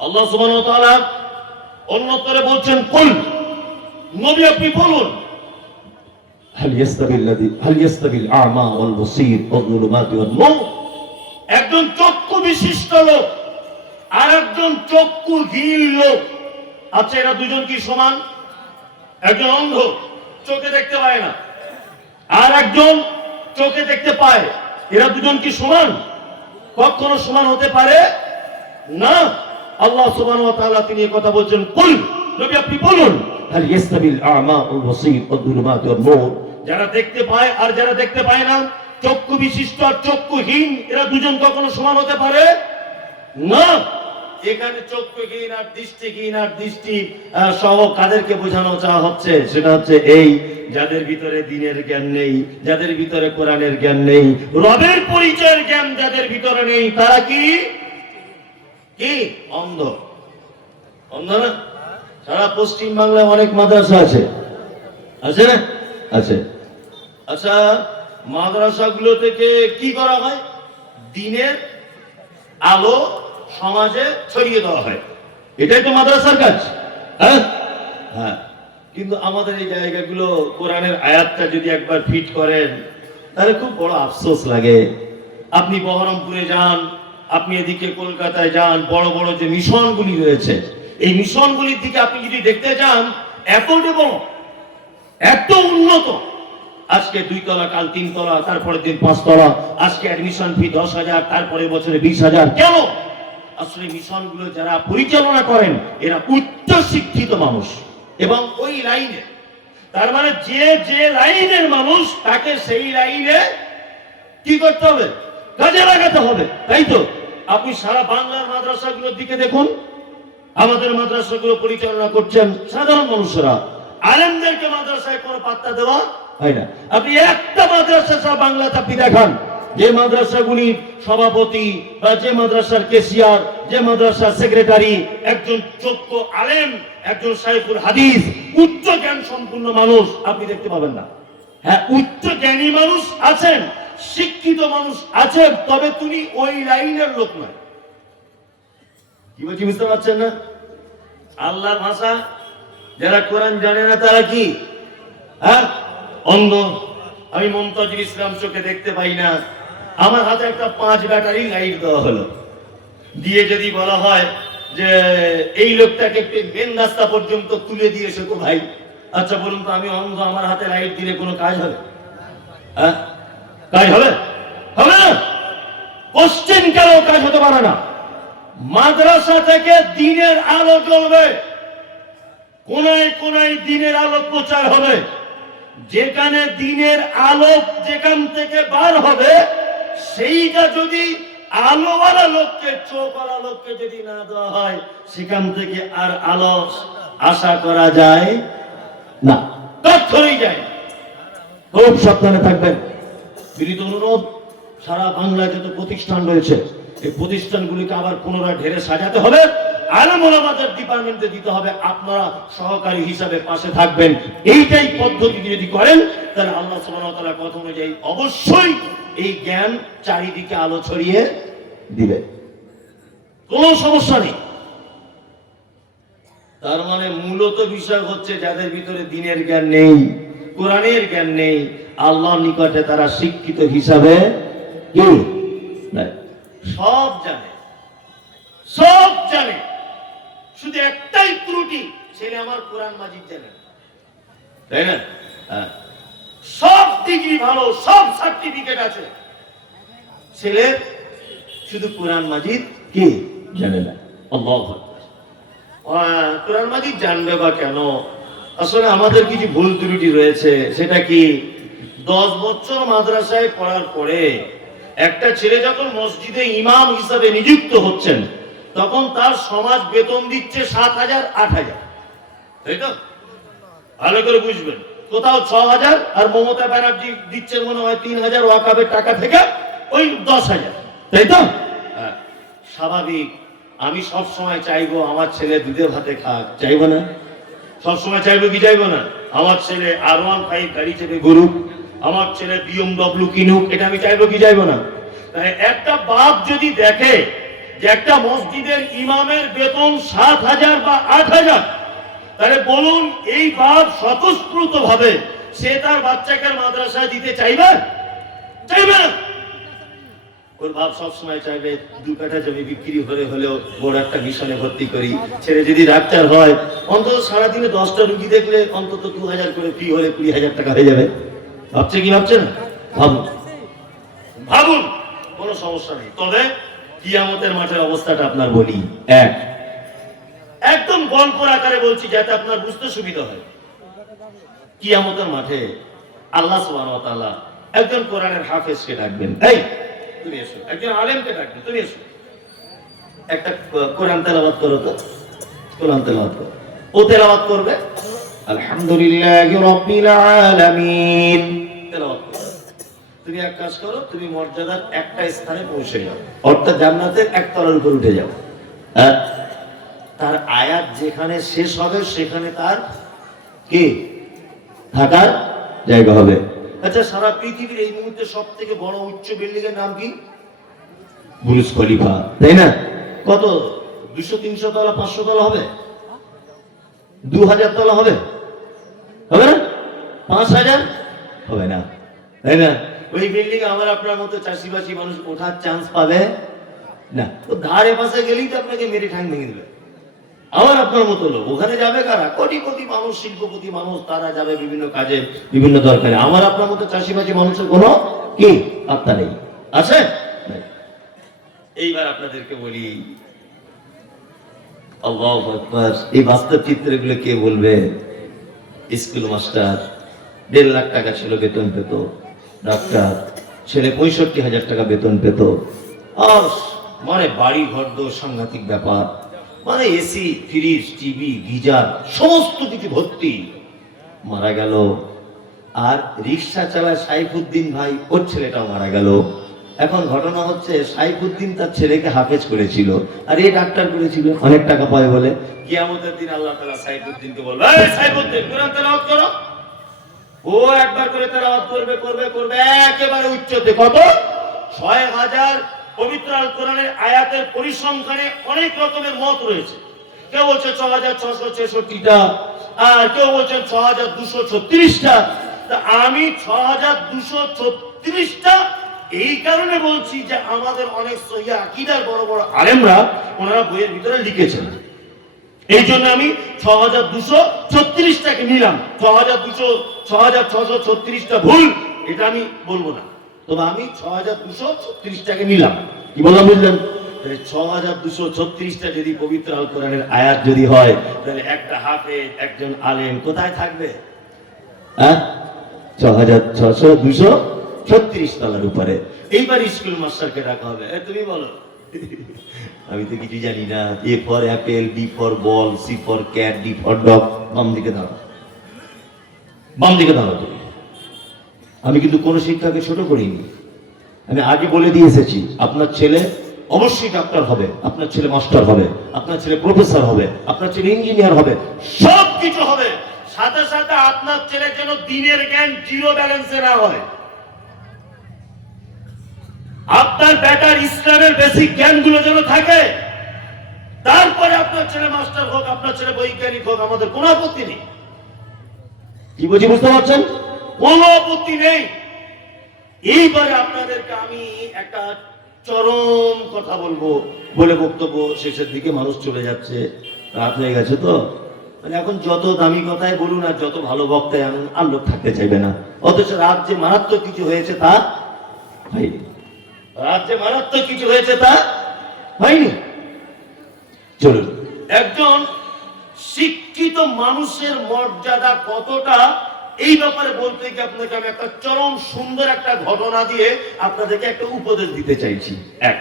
আল্লাহ সুবহানাহু ওয়া তাআলা অন্যত্রে বলছেন, কুল, নবী আপনি বলুন, হাল ইয়াস্তাবিল আ'মা ওয়াল বসীর ওয়াল-যুলুমাতি ওয়ান-নূর। একজন চক্ষু বিশিষ্ট লোক আর একজন চক্ষুহীন লোক আচ্ছা, এরা দুজন কি সমান? একজন অন্ধ, চোখে দেখতে পায় না, আর একজন চোখে দেখতে পায়। এরা দুজন কি সমান? কখনো সমান হতে পারে না। আল্লাহ সুবহানাহু ওয়া তাআলা তিনি কথা বলছেন, কুল, নবী আপনি বলুন, হাল ইয়াস্তাবিল আ'মা ওয়াল বসীর ওয়াল-যুলুমাতি ওয়ান-নূর। যারা দেখতে পায় আর যারা দেখতে পায় না, চক্ষু বিশিষ্ট আর চক্ষুহীন, এরা দুজন কখনো সমান হতে পারে না। এখানে চক্ষুহীন আর দৃষ্টিহীন আর দৃষ্টি সহ কাদেরকে বোঝানো চাওয়া হচ্ছে? সেটা হচ্ছে এই যাদের ভিতরে দ্বীনের জ্ঞান নেই, যাদের ভিতরে কোরআনের জ্ঞান নেই, রবের পরিচয়ের জ্ঞান যাদের ভিতরে নেই, তারা কি কি অন্ধ। অন্ধ না? সারা পশ্চিম বাংলায় অনেক মাদ্রাসা আছে, আছে না? আছে। আচ্ছা, মাদ্রাসাগুলো থেকে কি করা হয়? দ্বীনের আলো সমাজে ছড়িয়ে দেওয়া হয়, এটাই তো মাদ্রাসার কাজ। হ্যাঁ হ্যাঁ, কিন্তু আমাদের এই জায়গাগুলো কোরআনের আয়াতটা যদি একবার ফিট করেন তাহলে খুব বড় আফসোস লাগে। আপনি বহরমপুরে যান, আপনি এদিকে কলকাতায় যান, বড় বড় যে মিশনগুলি রয়েছে, এই মিশনগুলির দিকে আপনি যদি দেখতে যান, এত বড়, এত উন্নত, আজকে 2 তলা, কাল 3 তলা, তারপরে দিন 5 তলা, আজকে অ্যাডমিশন ফি 10,000, তারপরে বছরে 20,000। কেন? আসলে মিশনগুলো যারা পরিচালনা করেন এরা উচ্চ শিক্ষিত মানুষ এবং ওই লাইনে, তার মানে যে যে লাইনের মানুষ তাকে সেই লাইনে কি করতে হবে? কাজে লাগাতে হবে, তাই তো? আপনি সারা বাংলার মাদ্রাসাগুলোর দিকে দেখুন, আমাদের মাদ্রাসাগুলো পরিচালনা করছেন সাধারণ মানুষরা, আলেমদেরকে মাদ্রাসায় কোনো পাত্তা দেওয়া হয় না। আপনি একটা মাদ্রাসা সারা বাংলাতে আপনি দেখান যে মাদ্রাসাগুলির সভাপতি বা যে মাদ্রাসার কেশিয়ার, যে মাদ্রাসার সেক্রেটারি একজন যোগ্য আলেম, একজন শাইখুল হাদিস, উচ্চ জ্ঞান সম্পন্ন মানুষ আপনি দেখতে পাবেন না। হ্যাঁ, উচ্চ জ্ঞানী মানুষ আছেন, শিক্ষিত মানুষ আছেন, তবে তিনি ওই লাইনের লোক নয়। কি বলছি বুঝতে পারছেন না? আল্লাহর ভাষা যারা কোরআন জানে না তারা কি? হ্যাঁ, অন্ধ। আমি মুমতাজুল ইসলাম চোখে দেখতে পাই না, আমার হাতে একটা 5 ব্যাটারি লাইট দেওয়া হলো, দিয়ে যদি বলা হয় যে এই লোকটাকে মেন রাস্তা পর্যন্ত তুলে দিয়ে এসো তো ভাই, আচ্ছা বলুন তো, আমি অন্ধ, আমার হাতে লাইট দিলে কোনো কাজ হবে? হ্যাঁ, কাজ হবে? হবে না। কোশ্চেন কেন কাজ হতে পারে না? মাদ্রাসা থেকে দ্বীনের আলো জ্বলবে, কোনায় কোনায় দ্বীনের আলো প্রচার হবে। যেখানে দ্বীনের আলো যেখান থেকে বার হবে, সেইটা যদি আলোওয়ালা লোককে, চোখওয়ালা লোককে যদি না দেওয়া হয়, সেখান থেকে আর আলো আশা করা যায় না, কখনোই যায় না। খুব সাবধানে থাকবেন। বিনীত অনুরোধ, সারা বাংলায় যত প্রতিষ্ঠান রয়েছে, এই প্রতিষ্ঠানগুলিকে আবার পুনরায় ঢেলে সাজাতে হবে, আলেম ওলামাদের ডিপার্টমেন্টে দিতে হবে, আপনারা সহকারী হিসাবে পাশে থাকবেন। এইটাই পদ্ধতি যদি করেন, তাহলে আল্লাহ সুবহানাহু ওয়া তাআলা কথা অনুযায়ী অবশ্যই এই জ্ঞান চারিদিকে আলো ছড়িয়ে দিবে, কোনো সমস্যা নেই। তার মানে মূলত বিষয় হচ্ছে যাদের ভিতরে দ্বীনের জ্ঞান নেই, কোরআনের জ্ঞান নেই, আল্লাহর নিকটে তারা শিক্ষিত হিসাবে কি না, সব জানে, সব জানে, শুধু একটাই ত্রুটি, ছেলে আমার কোরআন মাজিদ জানে, তাই না? সব ডিগ্রি ভালো, সব সার্টিফিকেট আছে, ছেলে শুধু কোরআন মাজিদ কি জানে না। আল্লাহু আকবার। কোরআন মাজিদ জানবে বা কেন? আসলে আমাদের কিছু ভুল ত্রুটি রয়েছে। সেটা কি? 10 বছর মাদ্রাসায় পড়ার পরে একটা ছেলে যখন মসজিদে ইমাম হিসাবে নিযুক্ত হচ্ছেন, তখন তার সমাজ বেতন দিচ্ছে 7,000, 8,000, তাই তো? ভালো করে বুঝবেন, কোথাও 6,000 আর মমতা ব্যানার্জি দিচ্ছেন মনে হয় 3,000 ওয়াকাবের টাকা থেকে ওই 10,000, তাই তো? স্বাভাবিক। আমি সব সময় চাইবো আমার ছেলে দুধে ভাতে খাক, চাইবো না? সব সময় চাইবো কি চাইবো না? আমার ছেলে R15 গাড়ি চেপে ঘুরুক, আমার ছেলে BMW কিনুক, এটা আমি চাইবো কি চাইবো না? তাই একটা বাপ যদি দেখে যে একটা মসজিদের ইমামের বেতন 7,000 বা 8,000, তাহলে বলুন এই বাপ স্বতঃস্ফূর্ত ভাবে সে তার বাচ্চাকে মাদ্রাসায় দিতে চাইবে? চাইবে না। ওর বাপ সবসময় চাইবে 2 কাঠা জমি বিক্রি হলেও বড় একটা মিশনে ভর্তি করি, ছেলে যদি ডাক্তার হয় অন্তত সারাদিনে 10টা রুগী দেখলে অন্তত 2,000 করে ফি হলে 20,000 টাকা হয়ে যাবে। ভাবছে কি ভাবছে না? ভাবুন ভাবুন, কোনো সমস্যা নেই। তবে কিয়ামতের মাঠের অবস্থাটা আপনার বলি, একদম গল্পের আকারে বলছি যাতে আপনার বুঝতে সুবিধা হয়। কিয়ামতের মাঠে আল্লাহ সুবহানাহু ওয়া তাআলা একজন কোরআনের হাফেজকে ডাকবেন, এই তুমি এসো। একজন আলেমকে ডাকবেন, তুমি এসো, একটা কোরআন তেলাওয়াত করো তো। কোরআন তেলাওয়াত করো। ও তেলাওয়াত করবে আলহামদুলিল্লাহি রাব্বিল আলামিন, তেলাওয়াত করো। তুমি এক কাজ করো, তুমি মর্যাদার একটা স্থানে পৌঁছে যাও, অর্থাৎ জান্নাতের এক তলার উপর উঠে যাও। তার আয়াত যেখানে শেষ হবে সেখানে তার কি থাকার জায়গা হবে। আচ্ছা, সারা পৃথিবীর এই মুহূর্তে সব থেকে বড় উচ্চ বিল্ডিং এর নাম কি? বুর্জ খলিফা, তাই না? কত? 200-300 তলা, 500 তলা হবে? 2000 তলা হবে? হবে না? 5000 হবে না, তাই না? ওই বিল্ডিং আমার আপনার মতো চাষিবাসী মানুষ ওঠার চান্স পাবে না। তো ধারে পাশে গেলেই তো আপনাকে মেরে ঠাং ভেঙে দেবে। আমার আপনার মতো লোক ওখানে যাবে কারা? কোটিপতি মানুষ, শিল্পপতি মানুষ, তারা যাবে বিভিন্ন কাজে, বিভিন্ন দরকারে। আমার আপনার মতো চাষিবাসী মানুষের কোনো কি পাত্তা নেই, আছে? এইবার আপনাদেরকে বলি, আল্লাহু আকবার, এই বাস্তব চিত্রগুলো কে বলবে? স্কুল মাস্টার 1.5 লাখ টাকা ছিল বেতন পেত, ডাক্তার ছেলে 65,000 টাকা বেতন পেত, আর মানে বাড়ি ঘর দোর সাংঘাতিক ব্যাপার, মানে এসি, ফ্রিজ, টিভি, গিজার সমস্ত কিছু ভর্তি, মারা গেল। আর রিক্সা চালায় সাইফুদ্দিন ভাই, ওর ছেলেটাও মারা গেল। এখন ঘটনা হচ্ছে সাইফুদ্দিন তার ছেলেকে হাফেজ করেছিল আর এই ডাক্তার করেছিল, অনেক টাকা পায় বলে। কিয়ামতের দিন আল্লাহ তাআলা সাইফুদ্দিনকে বলবে, এই সাইফুদ্দিন কোরআন তেলাওয়াত করো। ও একবার করে তেলাওয়াত করবে করবে করবে একেবারে উচ্চতে। কত? 6000 পবিত্র আল কোরআনের আয়াতের পরিসংখ্যানে অনেক রকমের মত রয়েছে। কেউ বলছে 6666টা, আর কেউ বলছেন 6236টা। তা আমি 6236টা এই কারণে বলছি যে আমাদের অনেক সহিহ আকীদার বড় বড় আলেমরা ওনারা বইয়ের ভিতরে লিখেছেন, এই জন্য আমি 6236টাকে নিলাম। 6636টা ভুল এটা আমি বলবো না, তবে আমি 6236টাকে নিলাম। কি বললাম বুঝলেন? 6236টা যদি পবিত্র আল কোরআনের আয়াত যদি হয়, তাহলে একটা হাফেজ, একজন আলেম কোথায় থাকবে? 6236 তলার উপরে। এইবার স্কুল মাস্টারকে ডাকা হবে, তুমি বলো। আমি তো কিছু জানি না। A for apple, B for ball, C for cat, D for dog. বাম দিকে দাঁড়াও, বাম দিকে দাঁড়াও তুমি। আমি কিন্তু কোন শিক্ষাকে ছোট করিনি। আমি আগে বলে দিয়ে এসেছি, আপনার ছেলে অবশ্যই ডাক্তার হবে, আপনার ছেলে মাস্টার হবে, আপনার ছেলে প্রফেসর হবে, আপনার ছেলে ইঞ্জিনিয়ার হবে, সব কিছু হবে। সাথে সাথে আপনার ছেলে যেন দিনের জ্ঞান জিরো ব্যালেন্সে না হয়। আপনার বেটার ইসলামের বেসিক জ্ঞানগুলো যেন থাকে। তারপরে আপনার ছেলে মাস্টার হোক, আপনার ছেলে বৈজ্ঞানিক হোক, আমাদের কোনো আপত্তি নেই। কি বুঝি বুঝতে পারছেন? কোনো আপত্তি নেই। এইবারে আপনাদেরকে আমি একটা চরম কথা বলবো, বলে বক্তব্য শেষের দিকে মানুষ চলে যাচ্ছে, রাত হয়ে গেছে তো। মানে এখন যত দামি কথাই বলুন আর যত ভালো বক্তাই আনুন, আর লোক থাকতে চাইবে না। অথচ রাত যে মারাত্মক কিছু হয়েছে তা হয়নি, রাত যে মারাত্মক কিছু হয়েছে তা হয়নি। চলুন, একজন শিক্ষিত মানুষের মর্যাদা কতটা, এই ব্যাপারে বলতে গিয়ে আপনাকে আমি একটা চরম সুন্দর একটা ঘটনা দিয়ে আপনাদেরকে একটা উপদেশ দিতে চাইছি। এক,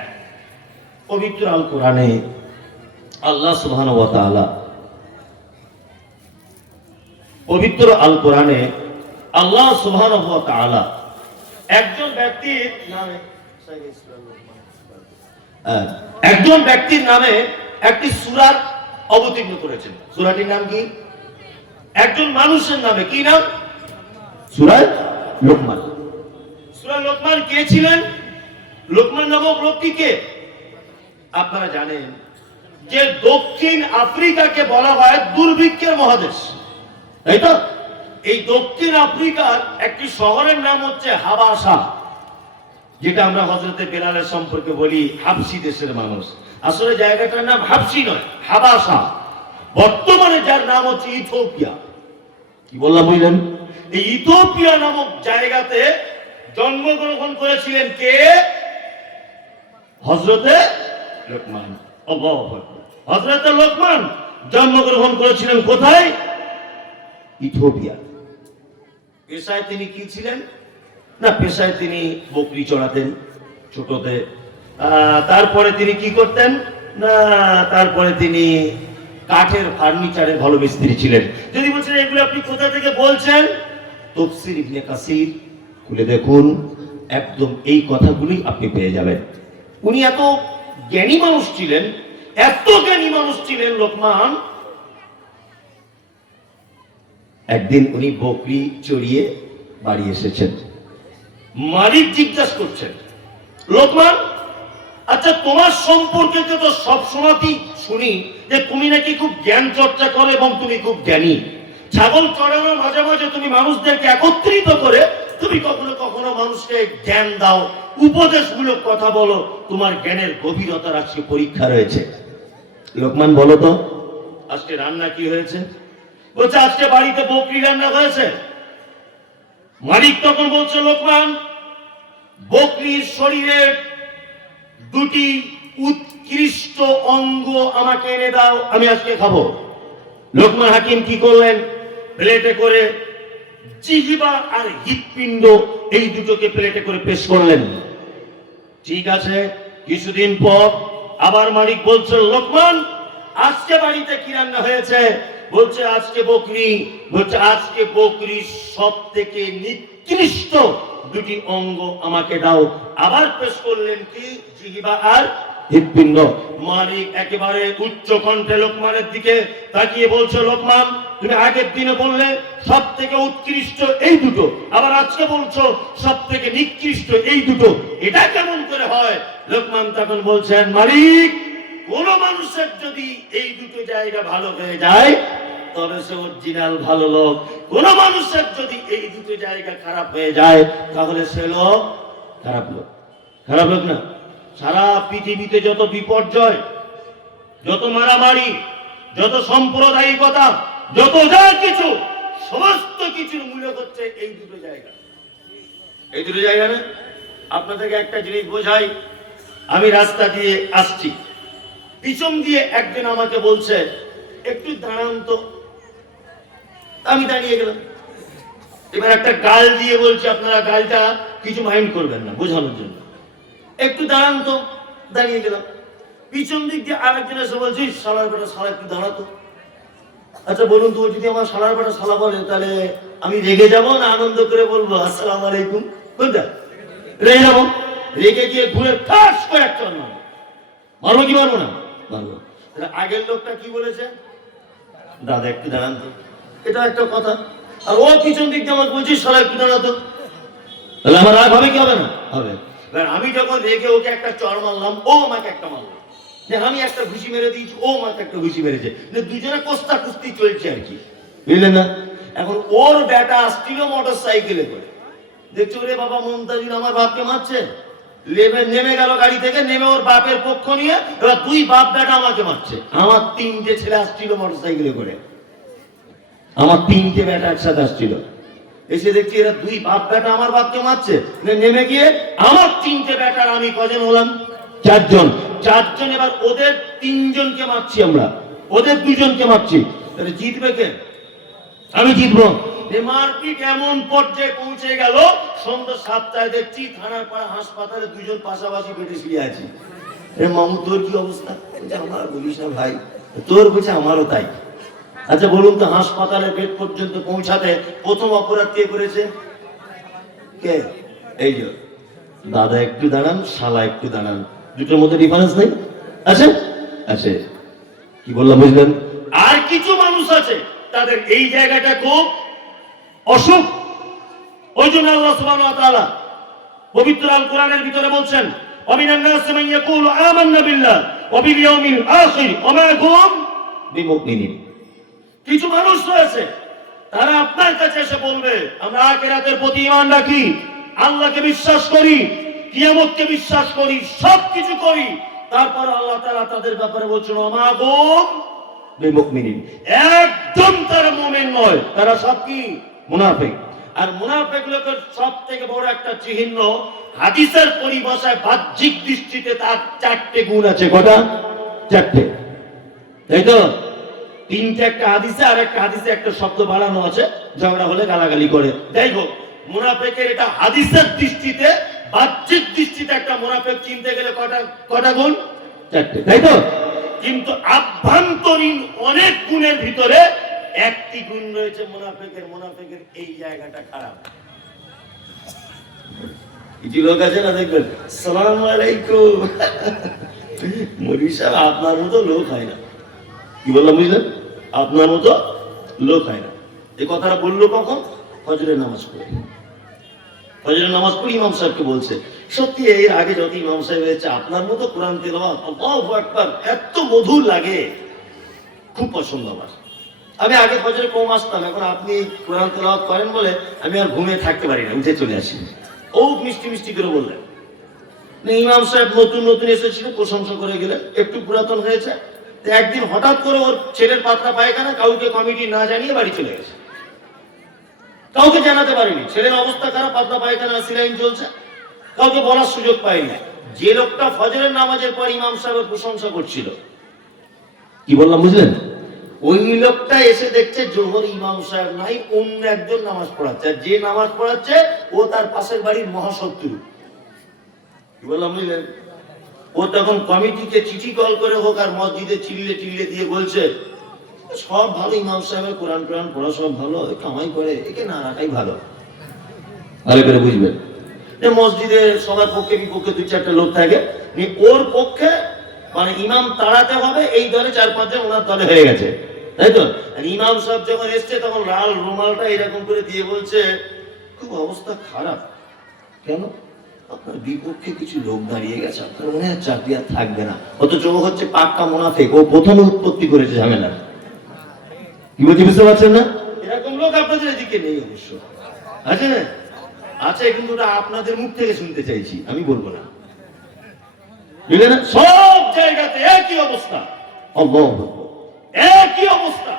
পবিত্র আল কোরআনে আল্লাহ সুবহানাহু ওয়া তাআলা, পবিত্র আল কোরআনে আল্লাহ সুবহানাহু ওয়া তাআলা একজন ব্যক্তির নামে একটি সূরা অবতীর্ণ করেছেন। সূরাটির নাম কি? একজন মানুষের নামে। কি নাম? সূরা লোকমান। সূরা লোকমান কে ছিলেন? লোকমান নামক লোকটি কে? আপনারা জানেন যে দক্ষিণ আফ্রিকাকে বলা হয় দুর্ভিক্ষের মহাদেশ, তাই তো? এই দক্ষিণ আফ্রিকার একটি শহরের নাম হচ্ছে হাবাসা, যেটা আমরা হযরতে বেলালের সম্পর্কে বলি হাবশি দেশের মানুষ। আসলে জায়গাটার নাম হাবশি নয়, হাবাসা। বর্তমানে যার নাম হচ্ছে ইথিওপিয়া। কি বললাম বুঝলেন? এই ইথিওপিয়া নামক জায়গাতে জন্মগ্রহণ করেছিলেন কে? হযরতে লোকমান। আল্লাহু আকবার। হযরতে লোকমান জন্মগ্রহণ করেছিলেন কোথায়? ইথিওপিয়া। পেশায় তিনি কি ছিলেন? না, পেশায় তিনি বকরি চড়াতেন ছোটতে। তারপরে তিনি কি করতেন? না, তারপরে তিনি কাঠের ফার্নিচারের ভালো মিস্ত্রি ছিলেন। যদি বলছেন এগুলো আপনি কোথা থেকে বলছেন, তাফসীর ইবনে কাসির খুলে দেখুন, একদম এই কথাগুলি আপনি পেয়ে যাবেন। উনি এত জ্ঞানী মানুষ ছিলেন, এত জ্ঞানী মানুষ ছিলেন লোকমান। একদিন উনি বকরি চড়িয়ে বাড়ি এসেছেন। মালিক জিজ্ঞাসা করছেন, লোকমান, আচ্ছা তোমার সম্পর্কে তো সবসময়ই শুনি যে তুমি নাকি খুব জ্ঞান চর্চা করো এবং তুমি খুব জ্ঞানী। ছাগল চড়ানোর মাঝে মাঝে তুমি মানুষদেরকে একত্রিত করে তুমি কখনো কখনো মানুষকে জ্ঞান দাও, উপদেশমূলক কথা বলো। তোমার জ্ঞানের গভীরতার আজকে পরীক্ষা রয়েছে। লোকমান, বলো তো আজকে রান্না কি হয়েছে? বলছে আজকে বাড়িতে বকরি রান্না হয়েছে। মালিক তখন বলছে, লোকমান, বকরির শরীরের দুটি উৎকৃষ্ট অঙ্গ আমাকে এনে দাও, আমি আজকে খাবো। লোকমান হাকিম কি করলেন? প্লেটে করে জিহ্বা আর হৃৎপিণ্ড এই দুটোকে প্লেটে করে পেশ করলেন। ঠিক আছে, কিছুদিন পর আবার মালিক বলছে, লোকমান, আজকে বাড়িতে কি রান্না হয়েছে? বলছে আজকে বকরি। বলছে আজকে বকরি সব থেকে নিকৃষ্ট দুটি অঙ্গ আমাকে দাও। আবার পেশ করলেন কি? জিহ্বা আর হৃৎপিণ্ড। মালিক একেবারে উচ্চ কণ্ঠে লোকমানের দিকে তাকিয়ে বলছে, লোকমান, তুমি আগের দিনে বললে সব থেকে উৎকৃষ্ট এই দুটো, আবার আজকে বলছো সব থেকে নিকৃষ্ট এই দুটো, এটা কেমন করে হয়? লোকমান তখন বলছেন, মালিক, কোন মানুষের যদি এই দুটো জায়গা ভালো হয়ে যায় তবে সে অরিজিনাল ভালো লোক। কোন মানুষের যদি এই দুটো জায়গা খারাপ হয়ে যায় তাহলে সে লোক খারাপ লোক। খারাপ লোক না। সারা পৃথিবীতে যত বিপর্যয়, যত মারামারি, যত সাম্প্রদায়িকতা, যত যা কিছু, সমস্ত কিছুর মূল হচ্ছে এই দুটো জায়গা। এই দুটো জায়গা না? আপনাদেরকে একটা জিনিস বোঝাই। আমি রাস্তা দিয়ে আসছি, পিছন দিয়ে একজন আমাকে বলছে, একটু দাঁড়ান তো। আমি দাঁড়িয়ে গেলাম। এবার একটা গাল দিয়ে বলছি, আপনারা গালটা কিছু মাইন্ড করবেন না, বোঝানোর জন্য। একটু দাঁড়ান তো। দাঁড়িয়ে গেলাম। পিছন দিক দিয়ে আরেকজন এসে বলছি, শালার বেটা শালা একটু দাঁড়াতো। আচ্ছা বলুন তো, যদি আমার শালার বেটা শালা বলে তাহলে আমি রেগে যাবো না আনন্দ করে বলবো আসসালামু আলাইকুম? কোনটা? রেগে যাবো। রেগে গিয়ে ঘুরে ঠাস করে একটা মারবো। মারবো কি মারবো না? মারবো। আগের লোকটা কি বলেছে? দাদা একটু দাঁড়ান তো। এটা একটা কথা। আর ও পিছন দিক দিয়ে আমাকে বলছি শালা একটু দাঁড়াতো। তাহলে আমার রাগ হবে কি হবে না? হবে। আমি যখন রেগে ওকে একটা চড় মারলাম, ও আমাকে একটা মারলো। আমি একটা ঘুষি মেরে দিয়েছি, ও আমাকে একটা ঘুষি মেরেছে। দুজনে কস্তা কুস্তি চলছে আর কি, বুঝলেন না? এখন ওর বেটা আসছিল মোটর সাইকেলে করে, দেখছো রে বাবা মমতাজুল আমার বাপকে মারছে। নেমে গেল গাড়ি থেকে, নেমে ওর বাপের পক্ষ নিয়ে এবার দুই বাপ বেটা আমাকে মারছে। আমার তিনটে ছেলে আসছিল মোটর সাইকেলে করে, আমার তিনটে বেটা একসাথে আসছিল। এসে দেখছি এরা দুই বাপ বেটা আমার বাপকে মারছে। নেমে গিয়ে আমার তিনটে বেটার আমি কজন হলাম? চারজন। চারজন। এবার ওদের তিনজনকে মারছি আমরা, ওদের দুজনকে মারছি। তাহলে জিতবে কে? আমি জিতবো। মারপিট এমন পর্যায়ে পৌঁছে গেল, সন্ধ্যা 7টায় দেখছি থানার পাড়া হাসপাতালে দুজন পাশাপাশি বেডে শুয়ে আছি। মামু তোর কি অবস্থা? আমার বলিস না ভাই, তোর বলছে আমারও তাই। আচ্ছা বলুন তো, হাসপাতালে বেড পর্যন্ত পৌঁছাতে প্রথম অপরাধ কে করেছে? কে? এই যে দাদা একটু দাঁড়ান, শালা একটু দাঁড়ান, দুটোর মধ্যে ডিফারেন্স নেই? আছে? আছে। কি বললাম বুঝলেন? আর কিছু মানুষ আছে তাদের এই জায়গাটা খুব অসুখ। ওই জন্য আল্লাহ সুবহানাহু ওয়া তাআলা পবিত্র আল কোরআনের ভিতরে বলছেন, ওয়া মিনান নাসি মান ইয়াকুলু আমান্না বিল্লাহ ওয়া বিল ইয়াউমিল আখির ওয়া মা হুম বিমুমিনিন। কিছু মানুষ রয়েছে তারা আপনার কাছে এসে বলবে আমরা আখিরাতের প্রতি ঈমান রাখি, আল্লাহকে বিশ্বাস করি, কিয়ামতকে বিশ্বাস করি, সবকিছু করি, তারপর আল্লাহ তাআলা তাদের ব্যাপারে বলছেন ওয়া মা হুম বিমুমিনিন, একদম তারা মুমিন নয়, তারা সব কি মুনাফিক। আর মুনাফিক লোকের সবথেকে বড় একটা চিহ্ন, হাদিসের পরিভাষায় বাহ্যিক দৃষ্টিতে তার 4টে গুণ আছে। কটা? 4টে, তাই তো? 3টে একটা হাদিসে, আর একটা হাদিসে একটা শব্দ বাড়ানো আছে, ঝগড়া হলে গালাগালি করে। যাই হোক, মুনাফিকের এটা হাদিসের দৃষ্টিতে, বাহ্যিক দৃষ্টিতে একটা মুনাফিক চিনতে গেলে কটা গুণ? 4টে, তাই তো? কিন্তু আভ্যন্তরীণ অনেক গুণের ভিতরে একটি গুণ রয়েছে মুনাফিকের। মুনাফিকের এই জায়গাটা খারাপ। কিছু লোক আছে না, দেখবেন আসসালামু আলাইকুম, মৌলভী সাহেব আপনার মতো লোক হয় না। কি বললাম বুঝলেন? আপনার মতো লোক হয় না। এই কথাটা বললো কখন? ফজরের নামাজ পড়ে। ফজরের নামাজ পড়ে ইমাম সাহেবকে বলছে, সত্যি এর আগে যত ইমাম সাহেব হয়েছে আপনার মতো কোরআন তেলাওয়াত আল্লাহু আকবার এত মধুর লাগে, খুব পছন্দ আমার। আমি আগে ফজরে কম আসতাম, এখন আপনি কোরআন তেলাওয়াত করেন বলে আমি আর ঘুমিয়ে থাকতে পারি না, উঠে চলে আসি। ও মিষ্টি মিষ্টি করে বললেন। ইমাম সাহেব নতুন নতুন এসেছিল, প্রশংসা করে গেলেন, একটু পুরাতন হয়েছে। একদিন হঠাৎ করে ওর ছেলের পাতলা পায়খানা কাউকে কমিটি না জানিয়ে বাড়ি চলে গেছে, কাউকে জানাতে পারিনি। ছেলের অবস্থা খারাপ, পাতলা পায়খানা, সিলাইন চলছে, কাউকে বলার সুযোগ পাইনি। যে লোকটা ফজরের নামাজের পর ইমাম সাহেবের প্রশংসা করছিল, কি বললাম বুঝলেন? ওই লোকটা এসে দেখছে জোহর ইমাম সাহেব নাই, অন্য একজন নামাজ পড়াচ্ছে। আর যে নামাজ পড়াচ্ছে ও তার পাশের বাড়ির মহাশত্রু। কি বললাম বুঝলেন? ও তখন কমিটিকে চিঠি কল করে হোক আর মসজিদে চিল্লে টিল্লে দিয়ে বলছে সব ভালো, ইমাম সাহেবের কোরআন টোরআন পড়া সব ভালো, কামাই করে, একে না রাখাই ভালো। ভালো করে বুঝবেন, মসজিদে সবার পক্ষে বিপক্ষে 2-4টা লোক থাকে, ওর পক্ষে মানে ইমাম তাড়াতে হবে, এই দলে 4-5 জন ওনার দলে হয়ে গেছে, তাই তো? আর ইমাম সাহেব যখন এসছে তখন লাল রুমালটা এরকম করে দিয়ে বলছে খুব অবস্থা খারাপ। কেন? আপনার বিপক্ষে কিছু লোক দাঁড়িয়ে গেছে, আপনার মনে হয় চাকরি আর থাকবে না। অথচ ও হচ্ছে পাক্কা মুনাফিক, ও প্রথমে উৎপত্তি করেছে ঝামেলা। কি বলছি বুঝতে পারছেন না? এরকম লোক আপনাদের এদিকে নেই অবশ্য, আছে না? আছে, কিন্তু ওটা আপনাদের মুখ থেকে শুনতে চাইছি, আমি বলবো না, বুঝলেন না? সব জায়গাতে একই অবস্থা, একই অবস্থা।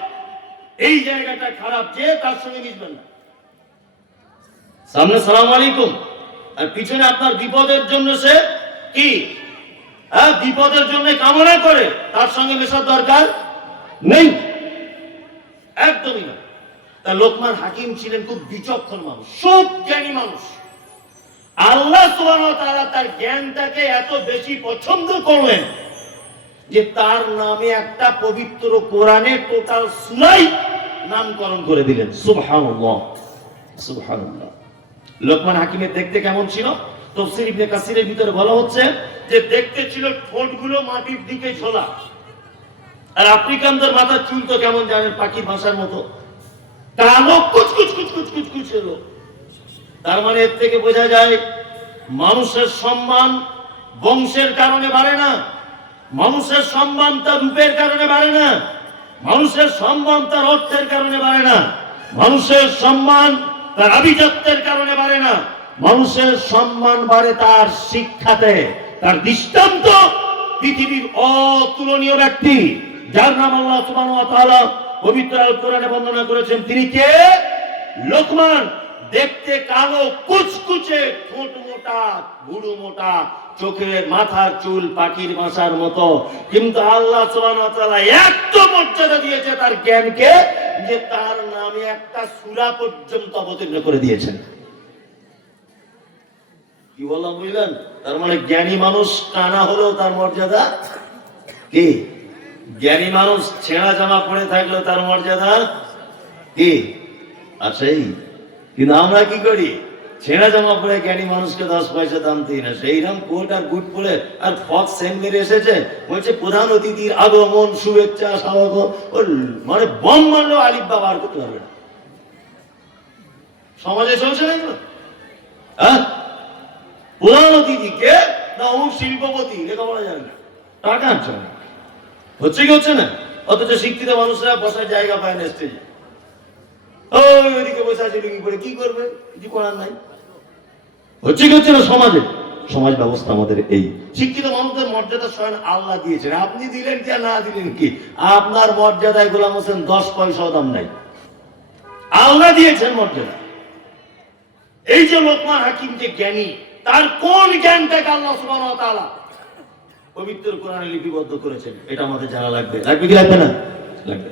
এই জায়গাটা খারাপ, যে তার সঙ্গে মিশবেন না। সামনে সালাম আলাইকুম আর পিছনে আপনার বিপদের জন্য সে কি বিপদের জন্য কামনা করে, তার সঙ্গে মেশার দরকার নেই, একদমই না। তা লোকমান হাকিম ছিলেন খুব বিচক্ষণ মানুষ, সব জ্ঞানী মানুষ। আল্লাহ সুবহানাহু ওয়া তাআলা তার জ্ঞানটাকে এত বেশি পছন্দ করলেন যে তার নামে একটা পবিত্র কোরআনে টোটাল সূরাই নামকরণ করে দিলেন। সুবহানাল্লাহ, সুবহানাল্লাহ। লোকমান হাকিমের দেখতে কেমন ছিল? তাফসীর ইবনে কাসিরের ভিতরে বলা হচ্ছে যে দেখতে ছিল ঠোঁটগুলো মাটির দিকে ঝোলা, আর আফ্রিকানদের মাথার চুল তো কেমন জানেন, পাখির ভাষার মতো কালো কুচকুচ কুচকুচ কুচকুচ ছিল। তার মানে এর থেকে বোঝা যায় মানুষের সম্মান বংশের কারণে বাড়ে না, মানুষের সম্মান তার রূপের কারণে বাড়ে না, মানুষের সম্মান তার অর্থের কারণে বাড়ে না, মানুষের সম্মান তার আভিজাত্যের কারণে বাড়ে না, মানুষের সম্মান বাড়ে তার শিক্ষাতে। তার দৃষ্টান্ত পৃথিবীর অতুলনীয় ব্যক্তি, যার নাম আল্লাহ সুবহানাহু ওয়া তাআলা পবিত্র আল কোরআনে বর্ণনা করেছেন। তিনি কে? লোকমান। দেখতে কালো কুচকুচে, ঠোঁট মোটা, ভুরু মোটা, চোখের মাথার চুল পাখির বাসার মতো, কিন্তু আল্লাহ সুবহানাহু ওয়া তাআলা এত মর্যাদা দিয়েছে তার জ্ঞানকে যে তার নামে একটা সূরা পর্যন্ত অবতীর্ণ করে দিয়েছেন। কি বললাম বুঝলেন? তার মানে জ্ঞানী মানুষ কানা হলেও তার মর্যাদা কি? জ্ঞানী মানুষ ছেঁড়া জামা পরে থাকলেও তার মর্যাদা কি? আছেই। কিন্তু আমরা কি করি? ছেঁড়া জামা পরে জ্ঞানী মানুষকে 10 পয়সা দাম দিই না, সেইরকম কোট আর বুট পরে আর ফক সেন মেরে এসেছে, বলছে প্রধান অতিথির আগমন, শুভেচ্ছা, স্বাগত। মানে বম মারলেও আলিফ বা বার করতে পারবে না। সমাজে চলছে না এগুলো? হ্যাঁ, প্রধান অতিথিকে না অমুক শিল্পপতি, লেখাপড়া জানে না, টাকা আছে অনেক। হচ্ছে কি হচ্ছে না? অথচ শিক্ষিত মানুষরা বসার জায়গা পায় না স্টেজে। ওইদিকে বসে আছে কি করে, কি করবে, কিছু করার নাই। হচ্ছে কি হচ্ছে না? সমাজ ব্যবস্থা আমাদের এই। শিক্ষিত মানুষদের মর্যাদা স্বয়ং আল্লাহ দিয়েছেন। আপনি দিলেন কি আর না দিলেন কি, আপনার মর্যাদায় গোলাম হোসেন 10 পয়সাও দাম নাই। আল্লাহ দিয়েছেন মর্যাদা। এই যে লোকমান হাকিম যে জ্ঞানী, তার কোন জ্ঞানটাকে আল্লাহ সুবহানাহু ওয়া তাআলা পবিত্র কোরআনে লিপিবদ্ধ করেছেন, এটা আমাদের জানা লাগবে। লাগবে কি লাগবে না? লাগবে।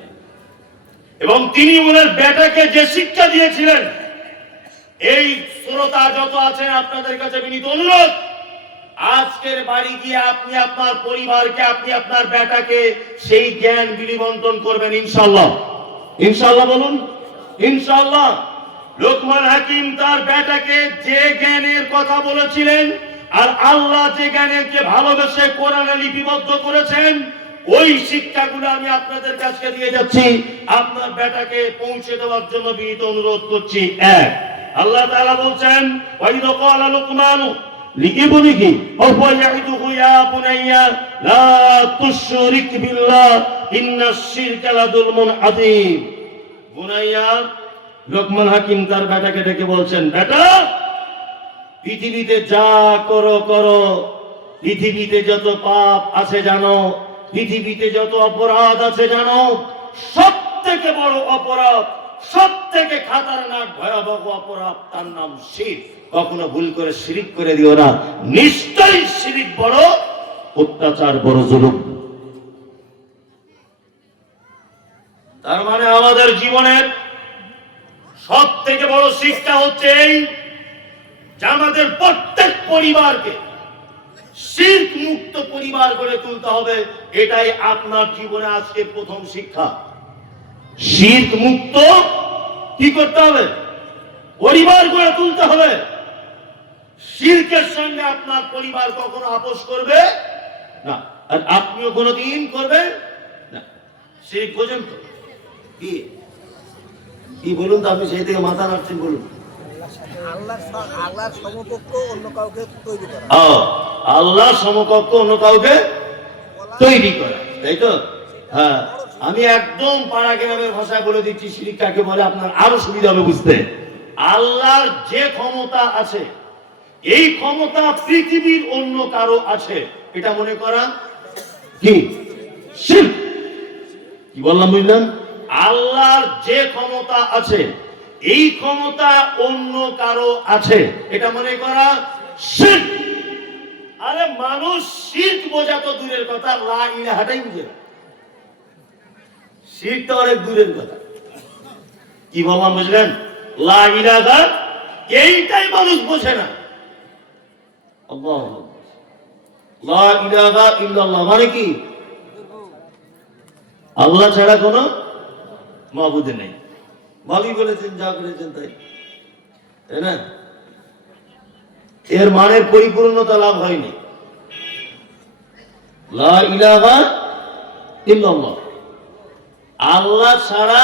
এবং তিনি ওনার বেটাকে যে শিক্ষা দিয়েছিলেন, এই শ্রোতা যত আছেন আপনাদের কাছে বিনীত অনুরোধ, আজকের বাড়ি গিয়ে আপনি আপনার পরিবারকে, আপনি আপনার বেটাকে সেই জ্ঞান বিলিবন্টন করবেন ইনশাআল্লাহ। ইনশাআল্লাহ বলুন, ইনশাআল্লাহ। লোকমান হাকিম তার বেটাকে যে জ্ঞানের কথা বলেছিলেন, আর আল্লাহ যে জ্ঞানকে ভালোবেসে কোরআনে লিপিবদ্ধ করেছেন, ওই শিক্ষাগুলো আমি আপনাদের কাছে দিয়ে যাচ্ছি। আপনার বেটাকে পৌঁছে দেওয়ার জন্য বিনীত অনুরোধ করছি। এক, আল্লাহ তাআলা বলছেন, ওয়াইদ ক্বালা লুকমানু লিইবনিহি ওয়া হুয়া ইয়াইদুহু ইয়া বুনাইয়া লা তুশরিক বিল্লাহ ইন্নাশ শিরকা লাযুলমুন আযীম। বুনাইয়া, লোকমান হাকিম তার বেটাকে ডেকে বলছেন, বেটা, পৃথিবীতে যা করো করো, পৃথিবীতে যত পাপ আছে জানো, পৃথিবীতে যত অপরাধ আছে জানো, সব থেকে বড় অপরাধ, সব থেকে খাতারনাক ভয়াবহ অপরাধ, তার নাম শিরক। কখনো ভুল করে শিরক করে দিও না। নিশ্চয়ই শিরক বড় অত্যাচার, বড় জুলুম। তার মানে আমাদের জীবনের সব থেকে বড় শিক্ষা হচ্ছে এই, যে আমাদের প্রত্যেক পরিবারকে শিরক মুক্ত পরিবার গড়ে তুলতে হবে। এটাই আপনার জীবনে আজকে প্রথম শিক্ষা। শিরক মুক্ত কি করতে হবে? পরিবার গড়ে তুলতে হবে। শিরকের সঙ্গে আপনার পরিবার কখনো আপোষ করবে না, আর আপনিও কোনোদিন করবেন না। শিরক বোঝেন তো? কি কি বলুন তো, আপনি সেই থেকে মাথা নাড়ছেন, বলুন। আল্লাহর সমকক্ষ অন্য কাউকে তৈরি করা। আল্লাহর সমকক্ষ অন্য কাউকে তৈরি করা, তাই তো? হ্যাঁ, আমি একদম পাড়া গ্রামের ভাষায় বলে দিচ্ছি শিরক কাকে বলে, আপনার আরো সুবিধা হবে বুঝতে। আল্লাহর যে ক্ষমতা আছে, এই ক্ষমতা পৃথিবীর অন্য কারো আছে, এটা মনে করা কি শিরক। কি বললাম বুঝলেন? আল্লাহর যে ক্ষমতা আছে, এই ক্ষমতা অন্য কারো আছে, এটা মনে করা শিরক। আরে মানুষ শিরক বোঝা তো দূরের কথা, লা ইলাহাটাই বুঝে না। শিরক তো অনেক দূরের কথা। কি বললাম বুঝলেন? লা ইলাহা, এইটাই মানুষ বোঝে না। আল্লাহু লা ইলাহা ইল্লাল্লাহ মানে কি? আল্লাহ ছাড়া কোনো মাবুদ নেই। মালিক বলেছেন, যা করেছেন তাই, তাই না? এর মানের পরিপূর্ণতা লাভ হয়নি। লা ইলাহা ইল্লাল্লাহ, আল্লাহ ছাড়া,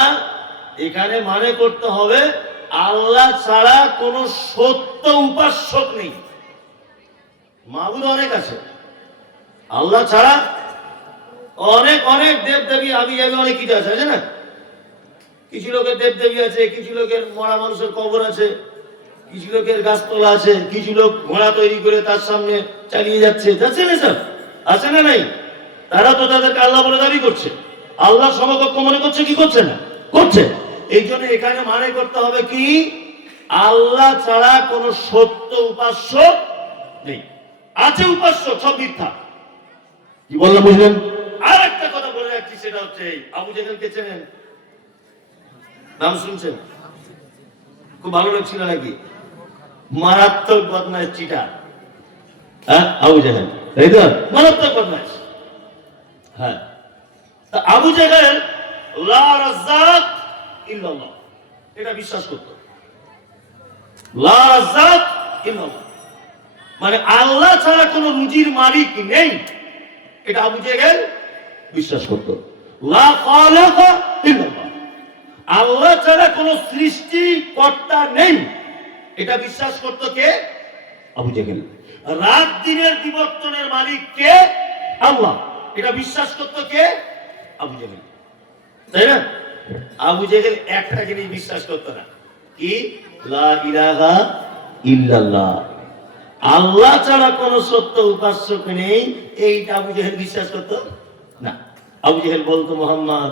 এখানে মানে করতে হবে আল্লাহ ছাড়া কোন সত্য উপাস্যক নেই। মাবুদ অনেক আছে, আল্লাহ ছাড়া অনেক অনেক দেব দেবী, আমি অনেক কিছু আছে না? কিছু লোকের দেব দেবী আছে, কিছু লোকের মরা মানুষের কবর আছে, কিছু লোকের গাছতলা আছে, কিছু লোক ঘোড়া তৈরি করে তার সামনে চালিয়ে যাচ্ছে, যাচ্ছে না স্যার? আছে না নাই? তারা তো তাদেরকে আল্লাহ বলে দাবি করছে, আল্লাহ সমকক্ষ মনে করছে, কি করছে না? করছে। এই জন্য এখানে মানে করতে হবে কি, আল্লাহ ছাড়া কোন সত্য উপাস্য নেই। আছে উপাস্য, সব মিথ্যা। কি বললাম বুঝলেন? আর একটা কথা বলে রাখছি, সেটা হচ্ছে আবু জেহেলকে চেনেন? নাম শুনছেন? খুব ভালো লোক ছিল নাকি? মারাত্মক বদমাশ, চিটা। হ্যাঁ, আবু জেহেল, তাই তো? মারাত্মক বদমাশ। হ্যাঁ, আবু জেহেল লা রাজ্জাক ইল্লাল্লাহ এটা বিশ্বাস করত। লা রাজ্জাক ইল্লাল্লাহ মানে আল্লাহ ছাড়া কোন রুজির মালিক নেই, এটা আবু জেহেল বিশ্বাস করত। লা খালাকা ইল্লাল্লাহ, আল্লাহ ছাড়া কোন সৃষ্টিকর্তা নেই, এটা বিশ্বাস করত কে? আবু জেহেল। রাত দিনের বিবর্তনের মালিক কে? আল্লাহ। এটা বিশ্বাস করতো কে? আবু জেহেল, তাই না? আবু জেহেল একটা জিনিস বিশ্বাস করতো না, কি? লা ইলাহা ইল্লাল্লাহ, আল্লাহ ছাড়া কোন সত্য উপাস্যক নেই, এইটা আবু জেহেল বিশ্বাস করতো না। আবু জেহেল বলতো, মোহাম্মদ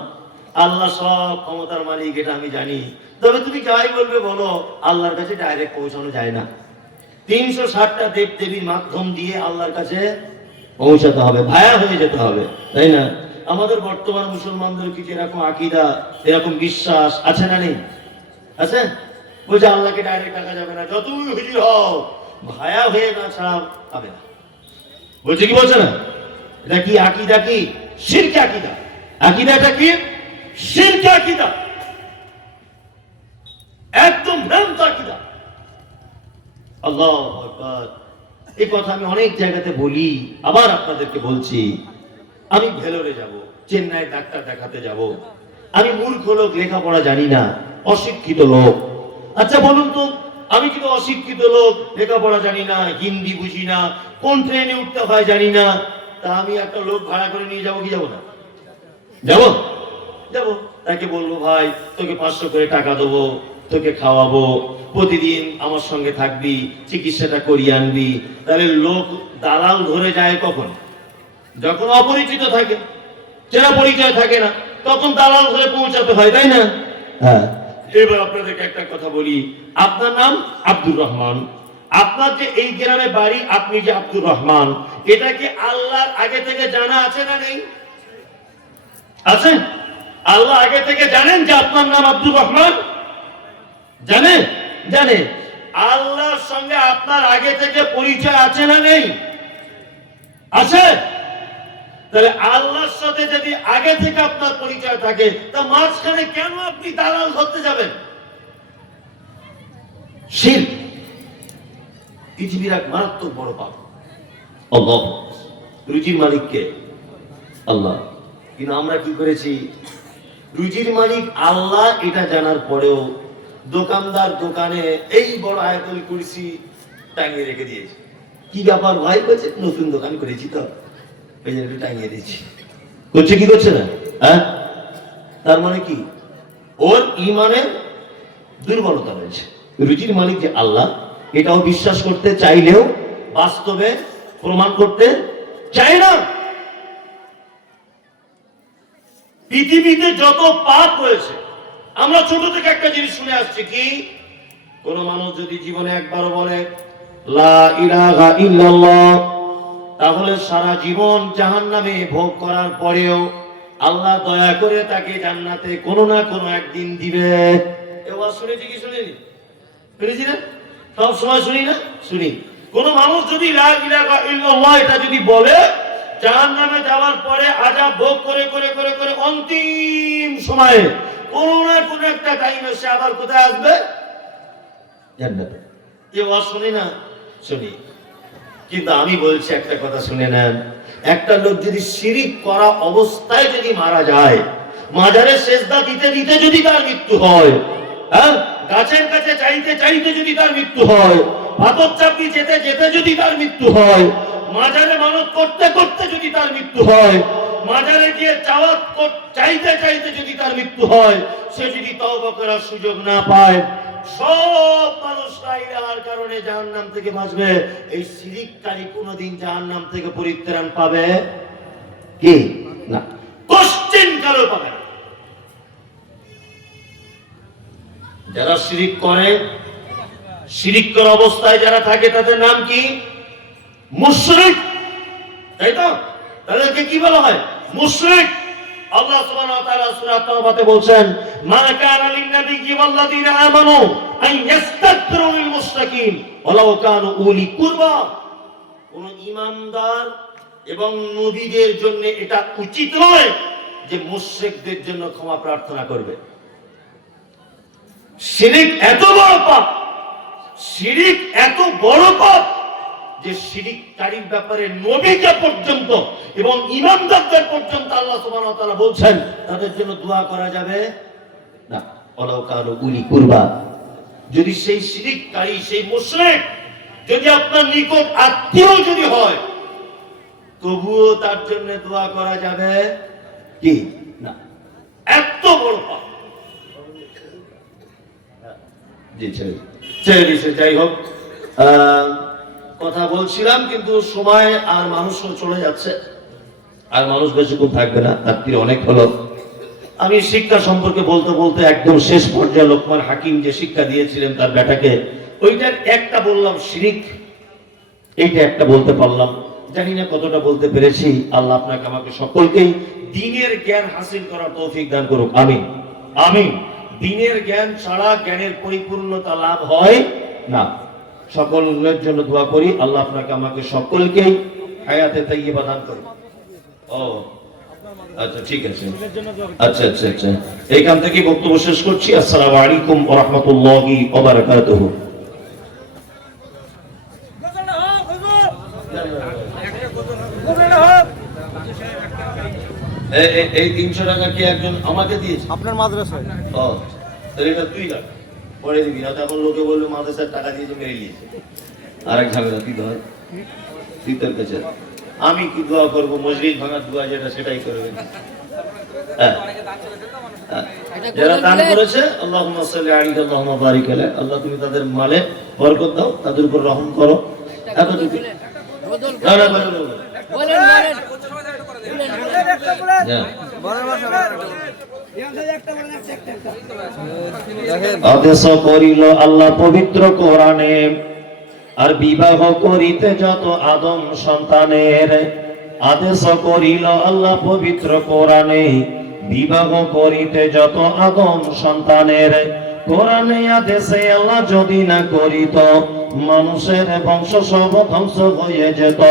আল্লাহ সব ক্ষমতার মালিক, এটা আমি জানি, তবে তুমি যাই বলবে বলো, আল্লাহর কাছে ডাইরেক্ট পৌঁছানো যায় না। 360টা দেব দেবীর মাধ্যম দিয়ে আল্লাহর কাছে পৌঁছাতে হবে, ভায়া হয়ে যেতে হবে, তাই না? আমাদের বর্তমান মুসলমানদের কি এরকম আকীদা, এরকম বিশ্বাস আছে না নেই? আছে? বলছে আল্লাহকে ডাইরেক্ট ডাকা যাবে না, যতই হুজুর হও ভায়া হয়ে না ছাড়া হবে না। বলছে কি বলছে না? এটা কি আকীদা? কি শিরক আকীদা? আকীদাটা কি? শিরক আকীদা, একদম ভ্রান্ত আকীদা। আল্লাহু আকবার। এই কথা আমি অনেক জায়গাতে বলি, আবার আপনাদেরকে বলছি। আমি ভেলোরে যাব, চেন্নাই ডাক্তার দেখাতে যাব, আমি মূর্খ লোক, লেখাপড়া জানি না, অশিক্ষিত লোক। আচ্ছা বলুন তো, আমি কিন্তু অশিক্ষিত লোক, লেখাপড়া জানি না, হিন্দি বুঝি না, কোন ট্রেনে উঠতে হয় জানি না, তা আমি একটা লোক ভাড়া করে নিয়ে যাবো কি যাবো না? যাবো, যাবো। তাকে বলবো, ভাই তোকে 500 করে টাকা দেবো, তোকে খাওয়াবো, প্রতিদিন আমার সঙ্গে থাকবি, চিকিৎসাটা করিয়ে আনবি। তাহলে লোক দালাল ধরে যায় কখন? যখন অপরিচিত থাকে, চেনা পরিচয় থাকে না, তখন দালাল ধরে পৌঁছাতে হয়, তাই না? হ্যাঁ। এবার আপনাদেরকে একটা কথা বলি, আপনার নাম আব্দুর রহমান, আপনার যে এই গ্রামে বাড়ি, আপনি যে আব্দুর রহমান, এটা কি আল্লাহর আগে থেকে জানা আছে না নেই? আছে। আল্লাহ আগে থেকে জানেন যে আপনার নাম আব্দুর রহমান? জানেন? জানেন। আল্লাহর সঙ্গে আপনার আগে থেকে পরিচয় আছে না নেই? আছে। তাহলে আল্লাহর সাথে যদি আগে থেকে আপনার পরিচয় থাকে, তা মাঝখানে কেন আপনি দালাল ধরতে যাবেন? শিরক পৃথিবীর এক মারাত্মক বড় পাপ। আল্লাহ, রুজির মালিক কে? আল্লাহ। কিন্তু আমরা কি করেছি? রুজির মালিক আল্লাহ এটা জানার পরেও দোকানদার দোকানে এই বড় আয়াতুল কুরসি টাঙিয়ে রেখে দিয়েছে। কি ব্যাপার ভাই? বলছে নতুন দোকান করেছি তো, এই জন্য একটু টাঙিয়ে দিচ্ছি। করছে কি করছে না? হ্যাঁ, তার মানে কি? ওর ঈমানের দুর্বলতা রয়েছে। রুজির মালিক যে আল্লাহ, এটাও বিশ্বাস করতে চাইলেও বাস্তবে প্রমাণ করতে চায় না। পৃথিবীতে যত পাপ রয়েছে, আমরা ছোট থেকে একটা জিনিস শুনে আসছি, কি? কোন মানুষ যদি জীবনে একবার বলে লা ইলাহা ইল্লাল্লাহ, তাহলে সারা জীবন জাহান্নামে ভোগ করার পরেও আল্লাহ দয়া করে তাকে জান্নাতে কোনো না কোনো একদিন দিবে। এবার শুনেছি কি শুনিনি? শুনেছি না? সব সময় শুনি না? শুনি। কোন মানুষ যদি লা ইলাহা ইল্লাল্লাহ এটা যদি বলে, জাহান্নামে যাওয়ার পরে আযাব ভোগ করে করে করে করে অন্তিম সময়ে কোন না কোন একটা টাইমে সে আবার কোথায় আসবে? জান্নাতে। এবার শুনি না? শুনি। কিন্তু আমি বলছি একটা কথা শুনে নেন, একটা লোক যদি শিরিক করা অবস্থায় যদি মারা যায়, মাজারে সেজদা দিতে দিতে যদি তার মৃত্যু হয়, হ্যাঁ, গাছের কাছে চাইতে চাইতে যদি তার মৃত্যু হয়, পাথর চাপি যেতে যেতে যদি তার মৃত্যু হয়, মাজারে মানত করতে করতে যদি তার মৃত্যু হয়, মাজারে গিয়ে চাইতে চাইতে যদি তার মৃত্যু হয়, সে যদি তওবা করার সুযোগ না পায়, সব মানুষ লা ইলাহার কারণে জাহান্নাম থেকে বাঁচবে, এই শিরিককারী কোনদিন জাহান্নাম থেকে পরিত্রাণ পাবে কি? না, কোশ্চেন কারো পাবে না। যারা শিরিক করে, শিরিক করা অবস্থায় যারা থাকে, তাদের নাম কি? মুশরিক, তাই তো? তাদেরকে কি বলা হয়? মুশরিক। আল্লাহ সুবহানাহু ওয়া তাআলা সূরা তাওবাতে বলছেন, মা কানা লিন-নাবিয়্যি ওয়াল্লাযীনা আমানু আন ইস্তাগফিরু লিল মুশরিকিন ওয়ালাউ কানু উলি কুরবা। কোন ঈমানদার এবং নবীদের জন্য এটা উচিত নয় যে মুশরিকদের জন্য ক্ষমা প্রার্থনা করবে। শিরিক এত বড় পাপ, শিরিক এত বড় পাপ যে শিরিককারীর ব্যাপারে নবীকে পর্যন্ত এবং ঈমানদারদের পর্যন্ত আল্লাহ সুবহানাহু ওয়া তাআলা বলছেন তাদের জন্য দোয়া করা যাবে না। ওয়ালাউ কানু উলি কুরবা। যদি সেই শিরিককারী, সেই মুশরিক যদি আপনার নিকট আত্মীয় যদি হয়, তবুও তার জন্য দোয়া করা যাবে কি না? এত বড় পাপ। জি ছেড়ে দিছে। যাই হোক, কথা বলছিলাম কিন্তু সময় আর মানুষও চলে যাচ্ছে, আর মানুষ বেশিক্ষণ থাকবে না, রাত্রি অনেক হলো। আমি শিক্ষা সম্পর্কে বলতে বলতে একদম শেষ পর্যায়ে লোকমান হাকিম যে শিক্ষা দিয়েছিলেন তার বেটাকে, ওইটার একটা বললাম শিরিক, এইটা একটা বলতে পারলাম। জানি না কতটা বলতে পেরেছি। আল্লাহ আপনাকে আমাকে সকলকেই দ্বীনের জ্ঞান হাসিল করার তৌফিক দান করুক, আমিন আমিন। দ্বীনের জ্ঞান ছাড়া জ্ঞানের পরিপূর্ণতা লাভ হয় না। সকলের জন্য দোয়া করি, আল্লাহ আপনাকে আমাকে সকলকেই হায়াতে তাইয়্যিবা দান করুন। ও আচ্ছা, ঠিক আছে। আচ্ছা আচ্ছা আচ্ছা, এইখান থেকে বক্তব্য শেষ করছি। আসসালামু আলাইকুম ওয়া রাহমাতুল্লাহি ওয়া বারাকাতুহু। এই 300 টাকা কি একজন আমাকে দিয়েছে? আপনার মাদ্রাসায়। ও, তাহলে এটা তুই রাখ, পরে দিবি না। তখন লোকে বললো মাদ্রাসার টাকা দিয়েছে, মেরে নিয়েছে। আরেক ঝামেলা, তুই ধর, তুই তোর কাছে। আমি কি দোয়া করবো? মসজিদ ভাঙার দোয়া যেটা সেটাই করবেন। যারা দান করেছে, আল্লাহুম্মা সাল্লি আলাইহি আল্লাহুম্মা বারিক আলাইহি, আল্লাহ তুমি তাদের মালে বরকত দাও, তাদের উপর রহম করো। এতটুকু। আদেশ করিল আল্লাহ পবিত্র কোরআনে, আর বিবাহ করিতে যত আদম সন্তানের। আদেশ করিল আল্লাহ পবিত্র কোরআনে, বিবাহ করিতে যত আদম সন্তানের। কোরআনে আদেশে আল্লাহ যদি না করিত, মানুষের বংশ সব ধ্বংস হয়ে যেত।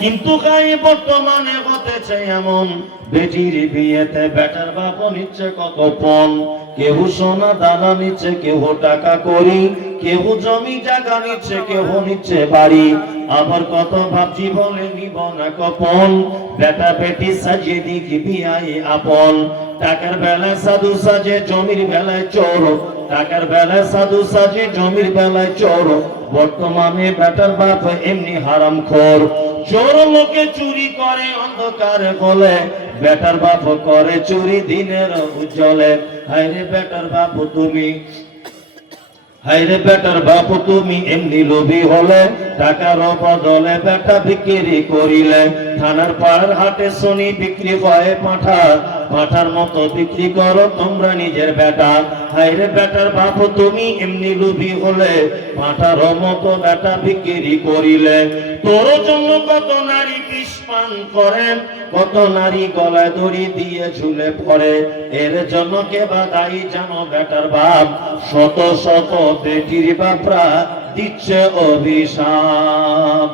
কিন্তু গায়ে বর্তমানে হতেছে এমন, বেটির বিয়েতে বেটার বাপ নিচ্ছে কত পণ। কেউ সোনা দানা নিচ্ছে, কেউ টাকা করি, কেউ জমি জায়গা নিচ্ছে, কেউ নিচ্ছে বাড়ি। আবার কত ভাবছি বলে নিব না কপন, বেটা বেটি সাজিয়ে দিকি বিয়াই আপন। টাকার বেলায় সাধু সাজে, জমির বেলায় চোর। টাকার বেলায় সাধু সাজে, জমির বেলায় চোর। বর্তমানে বেটার বাপ এমনি হারামখোর। চোর লোকে চুরি করে অন্ধকার গলে, বেটার বাপ করে চুরি দিনের উজ্জ্বলে। হায়রে বেটার বাপ তুমি, হায়রে বেটার বাপ তুমি এমনি লোভী হলে, টাকার বদলে বেটা বিক্রি করিলে। থানার পাড়ার হাটে শুনি বিক্রি হয় পাঁঠা, পাঁঠার মতো বিক্রি করো তোমরা নিজের বেটা। হায়রে বেটার বাপ তুমি এমনি লোভী হলে, পাঁঠার মতো বেটা বিক্রি করিলে। তোর জন্য কত নারী বিষ পান করেন, কত নারী গলায় দড়ি দিয়ে ঝুলে পড়ে। এর জন্য কে বা দায়ী জানো বেটার বাপ? শত শত বেটির বাপরা দিচ্ছে অভিশাপ।